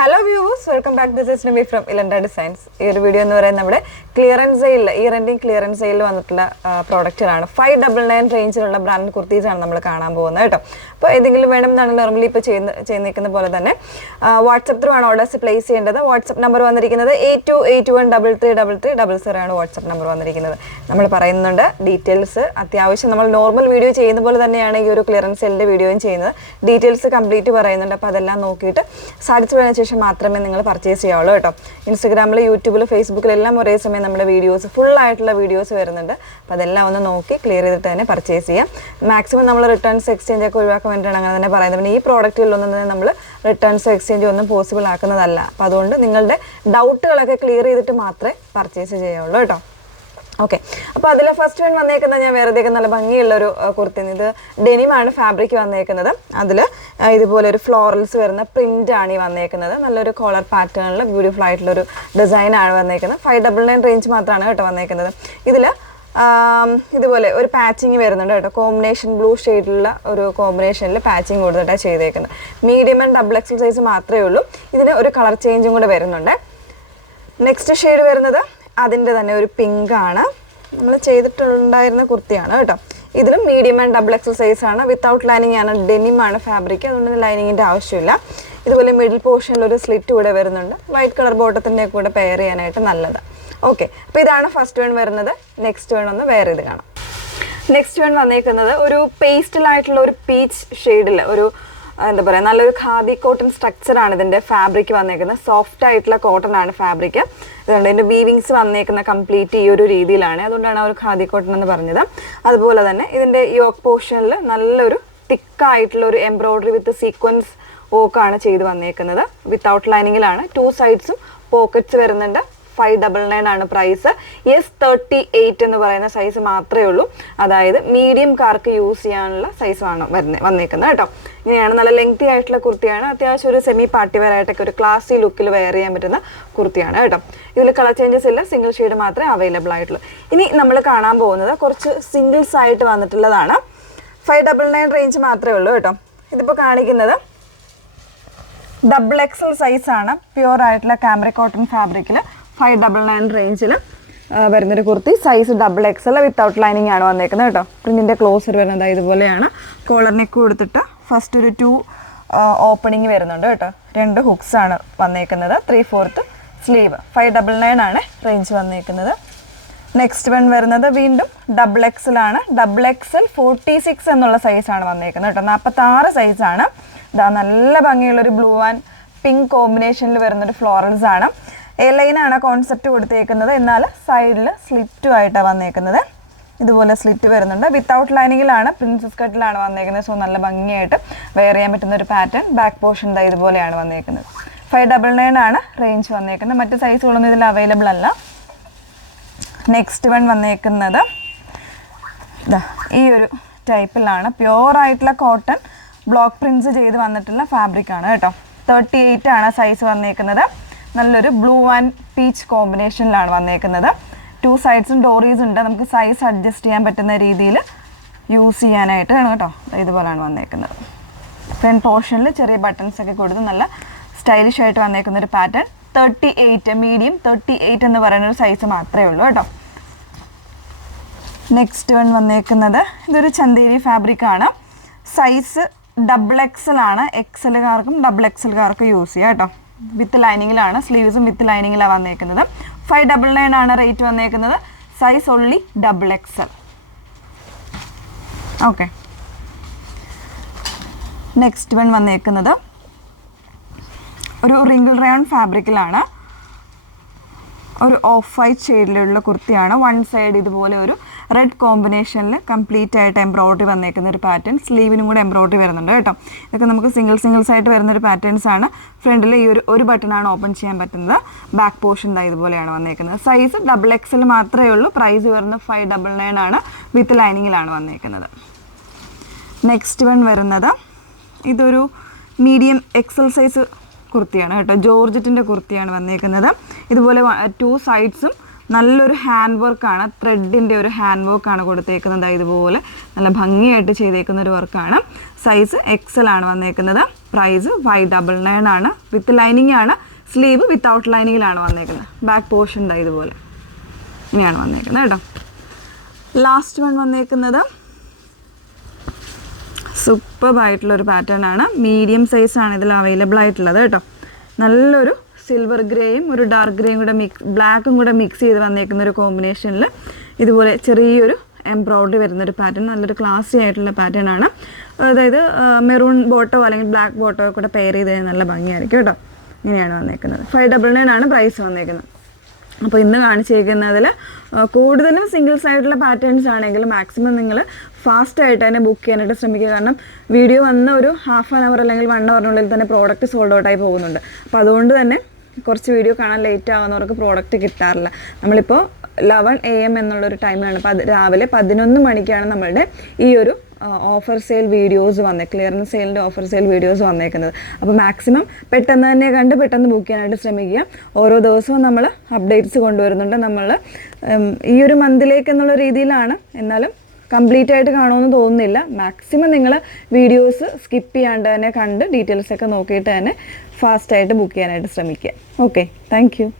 Hello viewers, welcome back. This is Nimi from Ilanda Designs. This video is our clearance sale, year-ending clearance sale product. 599 range brand kurtis ആണ് നമ്മൾ കാണാൻ പോകുന്നത് കേട്ടോ. അപ്പോൾ ഏതെങ്കിലും വേണമെന്നാണ് നോർമലി ഇപ്പോൾ ചെയ്യുന്ന പോലെ തന്നെ വാട്സ്ആപ്പ് ത്രൂ ആണ് ഓർഡേഴ്സ് പ്ലേസ് ചെയ്യേണ്ടത്. വാട്സ്ആപ്പ് നമ്പർ വന്നിരിക്കുന്നത് 8281333300 ആണ് വാട്സ്ആപ്പ് നമ്പർ വന്നിരിക്കുന്നത്. നമ്മൾ പറയുന്നുണ്ട് ഡീറ്റെയിൽസ് അത്യാവശ്യം നമ്മൾ നോർമൽ വീഡിയോ ചെയ്യുന്ന പോലെ തന്നെയാണ് ഈ ഒരു ക്ലിയറൻസ് സെയിലിന്റെ വീഡിയോയും ചെയ്യുന്നത്. ഡീറ്റെയിൽസ് കംപ്ലീറ്റ് പറയുന്നുണ്ട്. അപ്പോൾ അതെല്ലാം നോക്കിയിട്ട് സാറ്റിസ്ഫൈഡ് ശേഷം മാത്രമേ നിങ്ങൾ പർച്ചേസ് ചെയ്യാവുള്ളൂ കേട്ടോ. ഇൻസ്റ്റാഗ്രാമിൽ, യൂട്യൂബിൽ, ഫേസ്ബുക്കിലെല്ലാം ഒരേ സമയം നമ്മുടെ വീഡിയോസ് ഫുൾ ആയിട്ടുള്ള വീഡിയോസ് വരുന്നുണ്ട്. അപ്പോൾ അതെല്ലാം ഒന്ന് നോക്കി ക്ലിയർ ചെയ്തിട്ട് തന്നെ പർച്ചേസ് ചെയ്യാം. മാക്സിമം നമ്മൾ റിട്ടേൺസ് എക്സ്ചേഞ്ച് ഒക്കെ ഒഴിവാക്കാൻ വേണ്ടിയിട്ടാണ് അങ്ങനെ തന്നെ പറയുന്നത്. പിന്നെ ഈ പ്രോഡക്റ്റുകളിലൊന്നും തന്നെ നമ്മൾ റിട്ടേൺസ് എക്സ്ചേഞ്ച് ഒന്നും പോസിബിൾ ആക്കുന്നതല്ല. അപ്പോൾ അതുകൊണ്ട് നിങ്ങളുടെ ഡൗട്ടുകളൊക്കെ ക്ലിയർ ചെയ്തിട്ട് മാത്രമേ പർച്ചേസ് ചെയ്യാവുള്ളൂ കേട്ടോ. ഓക്കെ, അപ്പോൾ അതിൽ ഫസ്റ്റ് വൺ വന്നേക്കുന്നത് ഞാൻ വേറെ നല്ല ഭംഗിയുള്ളൊരു കുർത്തി. ഇത് ഡെനിമാണ് ഫാബ്രിക് വന്നേക്കുന്നത്. അതിൽ ഇതുപോലെ ഒരു ഫ്ലോറൽസ് വരുന്ന പ്രിൻ്റ് ആണ് ഈ വന്നേക്കുന്നത്. നല്ലൊരു കോളർ പാറ്റേണിൽ ബ്യൂട്ടിഫുൾ ആയിട്ടുള്ളൊരു ഡിസൈനാണ് വന്നേക്കുന്നത്. 599 റേഞ്ച് മാത്രമാണ് കേട്ടോ വന്നേക്കുന്നത്. ഇതിൽ ഇതുപോലെ ഒരു പാച്ചിങ് വരുന്നുണ്ട് കേട്ടോ. കോമ്പിനേഷൻ ബ്ലൂ ഷെയ്ഡിലുള്ള ഒരു കോമ്പിനേഷനിൽ പാച്ചിങ് കൊടുത്തിട്ടാണ് ചെയ്തേക്കുന്നത്. Medium and double XL size മാത്രമേ ഉള്ളൂ. ഇതിന് ഒരു കളർ ചേഞ്ചും കൂടെ വരുന്നുണ്ട്. നെക്സ്റ്റ് ഷെയ്ഡ് വരുന്നത് അതിൻ്റെ തന്നെ ഒരു പിങ്ക് ആണ്. നമ്മൾ ചെയ്തിട്ടുണ്ടായിരുന്ന കുർത്തിയാണ് കേട്ടോ. ഇതിലും medium and double XL size ആണ്. വിത്തൗട്ട് ലൈനിങ് ആണ്. ഡെനിമാണ് ഫാബ്രിക്, അതുകൊണ്ട് ലൈനിങ്ങിൻ്റെ ആവശ്യമില്ല. ഇതുപോലെ മിഡിൽ പോർഷനിൽ ഒരു സ്ലിറ്റ് കൂടെ വരുന്നുണ്ട്. വൈറ്റ് കളർ ബോട്ടത്തിൻ്റെ കൂടെ പെയർ ചെയ്യാനായിട്ട് നല്ലതാണ്. ഓക്കെ, അപ്പോൾ ഇതാണ് ഫസ്റ്റ് വൺ വരുന്നത്. നെക്സ്റ്റ് വൺ ഒന്ന് വേറെ ഇത് കാണാം. നെക്സ്റ്റ് വൺ വന്നേക്കുന്നത് ഒരു പേസ്റ്റലായിട്ടുള്ള ഒരു പീച്ച് ഷെയ്ഡിൽ ഒരു എന്താ പറയുക നല്ലൊരു ഖാദി കോട്ടൺ സ്ട്രക്ചറാണ് ഇതിൻ്റെ ഫാബ്രിക് വന്നേക്കുന്നത്. സോഫ്റ്റ് ആയിട്ടുള്ള കോട്ടൺ ആണ് ഫാബ്രിക്. അതുകൊണ്ട് ഇതിൻ്റെ വീവിങ്സ് വന്നേക്കുന്ന കംപ്ലീറ്റ് ഈ ഒരു രീതിയിലാണ്. അതുകൊണ്ടാണ് ആ ഒരു ഖാദി കോട്ടൺ എന്ന് പറഞ്ഞത്. അതുപോലെ തന്നെ ഇതിൻ്റെ യോക്ക് പോർഷനിൽ നല്ലൊരു തിക്കായിട്ടുള്ള ഒരു എംബ്രോയ്ഡറി വിത്ത് സീക്വൻസ് വർക്കാണ് ചെയ്ത് വന്നേക്കുന്നത്. വിത്തൗട്ട് ലൈനിങ്ങിലാണ്. 2 സൈഡ്സും പോക്കറ്റ്സ് വരുന്നുണ്ട്. 599 ആണ് പ്രൈസ്. S38 എന്ന് പറയുന്ന സൈസ് മാത്രമേ ഉള്ളൂ. അതായത് മീഡിയം കാർക്ക് യൂസ് ചെയ്യാനുള്ള സൈസാണ് വന്നേക്കുന്നത് കേട്ടോ. ഇങ്ങനെയാണ്. നല്ല ലെങ്തി ആയിട്ടുള്ള കുർത്തിയാണ്. അത്യാവശ്യം ഒരു സെമി പാർട്ടി വെയർ ആയിട്ടൊക്കെ ഒരു ക്ലാസി ലുക്കിൽ വെയർ ചെയ്യാൻ പറ്റുന്ന കുർത്തിയാണ് കേട്ടോ. ഇതിൽ കളർ ചേഞ്ചസ് ഇല്ല. സിംഗിൾ ഷെയ്ഡ് മാത്രമേ അവൈലബിൾ ആയിട്ടുള്ളൂ. ഇനി നമ്മൾ കാണാൻ പോകുന്നത് കുറച്ച് സിംഗിൾസ് ആയിട്ട് വന്നിട്ടുള്ളതാണ്. 599 റേഞ്ച് മാത്രമേ ഉള്ളൂ കേട്ടോ. ഇതിപ്പോൾ കാണിക്കുന്നത് ഡബിൾ എക്സൽ സൈസാണ്. പ്യുവർ ആയിട്ടുള്ള കാമറി കോട്ടൺ ഫാബ്രിക്കിൽ 599 റേഞ്ചിൽ വരുന്നൊരു kurti. Size double XL without lining ആണ് വന്നേക്കുന്നത് കേട്ടോ. പ്രിൻറ്റിൻ്റെ ക്ലോസർ വരുന്നത് ഇതുപോലെയാണ്. കോളർ നെക്ക് കൊടുത്തിട്ട് ഫസ്റ്റ് ഒരു 2 ഓപ്പണിങ് വരുന്നുണ്ട് കേട്ടോ. 2 ഹുക്സ് ആണ് വന്നേക്കുന്നത്. 3/4 സ്ലീവ്. 599 ആണ് റേഞ്ച് വന്നേക്കുന്നത്. നെക്സ്റ്റ് വൺ വരുന്നത് വീണ്ടും ഡബിൾ എക്സൽ ആണ്. ഡബിൾ എക്സൽ 46 എന്നുള്ള സൈസാണ് വന്നേക്കുന്നത് കേട്ടോ. 46 സൈസാണ്. ഇതാ നല്ല ഭംഗിയുള്ളൊരു ബ്ലൂ ആൻഡ് പിങ്ക് കോമ്പിനേഷനിൽ വരുന്നൊരു ഫ്ലോറൽസ് ആണ്. ലൈനാണ് കോൺസെപ്റ്റ് കൊടുത്തേക്കുന്നത്. എന്നാൽ സൈഡിൽ സ്ലിറ്റും ആയിട്ടാണ് വന്നേക്കുന്നത്. ഇതുപോലെ സ്ലിറ്റ് വരുന്നുണ്ട്. വിത്തൗട്ട് ലൈനിങ്ങിലാണ്. പ്രിൻസസ് കട്ടിലാണ് വന്നേക്കുന്നത്. സോ നല്ല ഭംഗിയായിട്ട് വെയർ ചെയ്യാൻ പറ്റുന്ന ഒരു പാറ്റേൺ. ബാക്ക് പോർഷൻ ഇതുപോലെയാണ് വന്നേക്കുന്നത്. 599 ആണ് റേഞ്ച് വന്നേക്കുന്നത്. മറ്റ് സൈസുകളൊന്നും ഇതിൽ അവൈലബിൾ അല്ല. നെക്സ്റ്റ് വൺ വന്നേക്കുന്നത് ഈ ഒരു ടൈപ്പിലാണ്. പ്യുവർ ആയിട്ടുള്ള കോട്ടൺ ബ്ലോക്ക് പ്രിൻസ് ചെയ്ത് വന്നിട്ടുള്ള ഫാബ്രിക്കാണ് കേട്ടോ. 38 ആണ് സൈസ് വന്നേക്കുന്നത്. നല്ലൊരു ബ്ലൂ ആൻഡ് പീച്ച് കോമ്പിനേഷനിലാണ് വന്നേക്കുന്നത്. 2 സൈഡ്സും ഡോറീസ് ഉണ്ട്. നമുക്ക് സൈസ് അഡ്ജസ്റ്റ് ചെയ്യാൻ പറ്റുന്ന രീതിയിൽ യൂസ് ചെയ്യാനായിട്ട് ആണ് കേട്ടോ. ഇതുപോലെയാണ് വന്നേക്കുന്നത്. ഫ്രണ്ട് പോർഷനിൽ ചെറിയ ബട്ടൺസ് ഒക്കെ കൊടുത്ത് നല്ല സ്റ്റൈലിഷ് ആയിട്ട് വന്നേക്കുന്ന ഒരു പാറ്റേൺ. 38 മീഡിയം 38 എന്ന് പറയുന്ന ഒരു സൈസ് മാത്രമേ ഉള്ളൂ കേട്ടോ. നെക്സ്റ്റ് വൺ വന്നേക്കുന്നത് ഇതൊരു ചന്തേരി ഫാബ്രിക്കാണ്. സൈസ് ഡബിൾ എക്സൽ ആണ്. എക്സലുകാർക്കും ഡബിൾ എക്സലുകാർക്കും യൂസ് ചെയ്യാം കേട്ടോ. വിത്ത് ലൈനിങ്ങിലാണ്. സ്ലീവ്സും വിത്ത് ലൈനിങ്ങിലാണ് വന്നേക്കുന്നത്. 599 ആണ് റേറ്റ് വന്നേക്കുന്നത്. Size only double XL. Okay, next one വന്നേക്കുന്നത് ഒരു റിങ്കിൾ റയോൺ ഫാബ്രിക്കിലാണ്. ഒരു ഓഫ് വൈറ്റ് ഷെയ്ഡിലുള്ള കുർത്തിയാണ്. 1 സൈഡ് ഇതുപോലെ ഒരു റെഡ് കോമ്പിനേഷനിൽ കംപ്ലീറ്റ് ആയിട്ട് എംബ്രോയ്ഡറി വന്നേക്കുന്ന ഒരു പാറ്റേൺ. സ്ലീവിനും കൂടെ എംബ്രോയ്ഡറി വരുന്നുണ്ട് കേട്ടോ. ഇതൊക്കെ നമുക്ക് സിംഗിൾസ് ആയിട്ട് വരുന്നൊരു പാറ്റേൺസ് ആണ്. ഫ്രണ്ടിൽ ഈ ഒരു ബട്ടണാണ് ഓപ്പൺ ചെയ്യാൻ പറ്റുന്നത്. ബാക്ക് പോർഷൻ ഇതുപോലെയാണ് വന്നേക്കുന്നത്. സൈസ് ഡബിൾ എക്സൽ മാത്രമേ ഉള്ളൂ. പ്രൈസ് വരുന്നത് 599 ആണ്. വിത്ത് ലൈനിങ്ങിലാണ് വന്നേക്കുന്നത്. നെക്സ്റ്റ് വൺ വരുന്നത് ഇതൊരു മീഡിയം എക്സൽ സൈസ് കുർത്തിയാണ് കേട്ടോ. ജോർജറ്റിൻ്റെ കുർത്തിയാണ് വന്നേക്കുന്നത്. ഇതുപോലെ 2 സൈഡ്സും നല്ലൊരു ഹാൻഡ് വർക്കാണ്. ത്രെഡിൻ്റെ ഒരു ഹാൻഡ് വർക്കാണ് കൊടുത്തേക്കുന്നത്. ഇതുപോലെ നല്ല ഭംഗിയായിട്ട് ചെയ്തേക്കുന്ന ഒരു വർക്കാണ്. സൈസ് XL ആണ് വന്നേക്കുന്നത്. പ്രൈസ് 599 ആണ്. വിത്ത് ലൈനിങ് ആണ്. സ്ലീവ് വിത്തൗട്ട് ലൈനിങ്ങിലാണ് വന്നേക്കുന്നത്. ബാക്ക് പോർഷൻ ഇതുപോലെ ഇങ്ങനെയാണ് വന്നേക്കുന്നത് കേട്ടോ. ലാസ്റ്റ് വൺ വന്നേക്കുന്നത് സൂപ്പറായിട്ടുള്ളൊരു പാറ്റേൺ ആണ്. മീഡിയം സൈസാണ് ഇതിൽ അവൈലബിൾ ആയിട്ടുള്ളത് കേട്ടോ. നല്ലൊരു സിൽവർ ഗ്രേയും ഒരു ഡാർക്ക് ഗ്രേയും കൂടെ ബ്ലാക്കും കൂടെ മിക്സ് ചെയ്ത് വന്നേക്കുന്ന ഒരു കോമ്പിനേഷനിൽ ഇതുപോലെ ചെറിയൊരു എംബ്രോയ്ഡറി വരുന്നൊരു പാറ്റേൺ. നല്ലൊരു ക്ലാസി ആയിട്ടുള്ള പാറ്റേൺ ആണ്. അതായത് മെറൂൺ ബോട്ടോ അല്ലെങ്കിൽ ബ്ലാക്ക് ബോട്ടോ കൂടെ പെയർ ചെയ്ത് നല്ല ഭംഗിയായിരിക്കും കേട്ടോ. ഇങ്ങനെയാണ് വന്നേക്കുന്നത്. 599 ആണ് പ്രൈസ് വന്നേക്കുന്നത്. അപ്പോൾ ഇന്ന് കാണിച്ചിരിക്കുന്നതിൽ കൂടുതലും സിംഗിൾസ് ആയിട്ടുള്ള പാറ്റേൺസ് ആണെങ്കിൽ മാക്സിമം നിങ്ങൾ ഫാസ്റ്റായിട്ട് തന്നെ ബുക്ക് ചെയ്യാനായിട്ട് ശ്രമിക്കുക. കാരണം വീഡിയോ വന്ന ഒരു ഹാഫ് ആൻ അവർ അല്ലെങ്കിൽ 1 അവറിനുള്ളിൽ തന്നെ പ്രോഡക്റ്റ് സോൾഡ് ഔട്ടായി പോകുന്നുണ്ട്. അപ്പോൾ അതുകൊണ്ട് തന്നെ കുറച്ച് വീഡിയോ കാണാൻ ലേറ്റ് ആകുന്നവർക്ക് പ്രോഡക്റ്റ് കിട്ടാറില്ല. നമ്മളിപ്പോൾ 11 AM എന്നുള്ളൊരു ടൈമിലാണ്. രാവിലെ 11 മണിക്കാണ് നമ്മളുടെ ഈ ഒരു ഓഫർ സെയിൽ വീഡിയോസ് ക്ലിയറൻസ് സെയിലിൻ്റെ ഓഫർ സെയിൽ വീഡിയോസ് വന്നേക്കുന്നത്. അപ്പോൾ മാക്സിമം പെട്ടെന്ന് തന്നെ കണ്ട് പെട്ടെന്ന് ബുക്ക് ചെയ്യാനായിട്ട് ശ്രമിക്കുക. ഓരോ ദിവസവും നമ്മൾ അപ്ഡേറ്റ്സ് കൊണ്ടുവരുന്നുണ്ട്. നമ്മൾ ഈ ഒരു മന്തിലേക്ക് എന്നുള്ള രീതിയിലാണ്, എന്നാലും കംപ്ലീറ്റ് ആയിട്ട് കാണുമെന്ന് തോന്നുന്നില്ല. മാക്സിമം നിങ്ങൾ വീഡിയോസ് സ്കിപ്പ് ചെയ്യാണ്ട് തന്നെ കണ്ട് ഡീറ്റെയിൽസൊക്കെ നോക്കിയിട്ട് തന്നെ ഫാസ്റ്റായിട്ട് ബുക്ക് ചെയ്യാനായിട്ട് ശ്രമിക്കുക. Okay, thank you.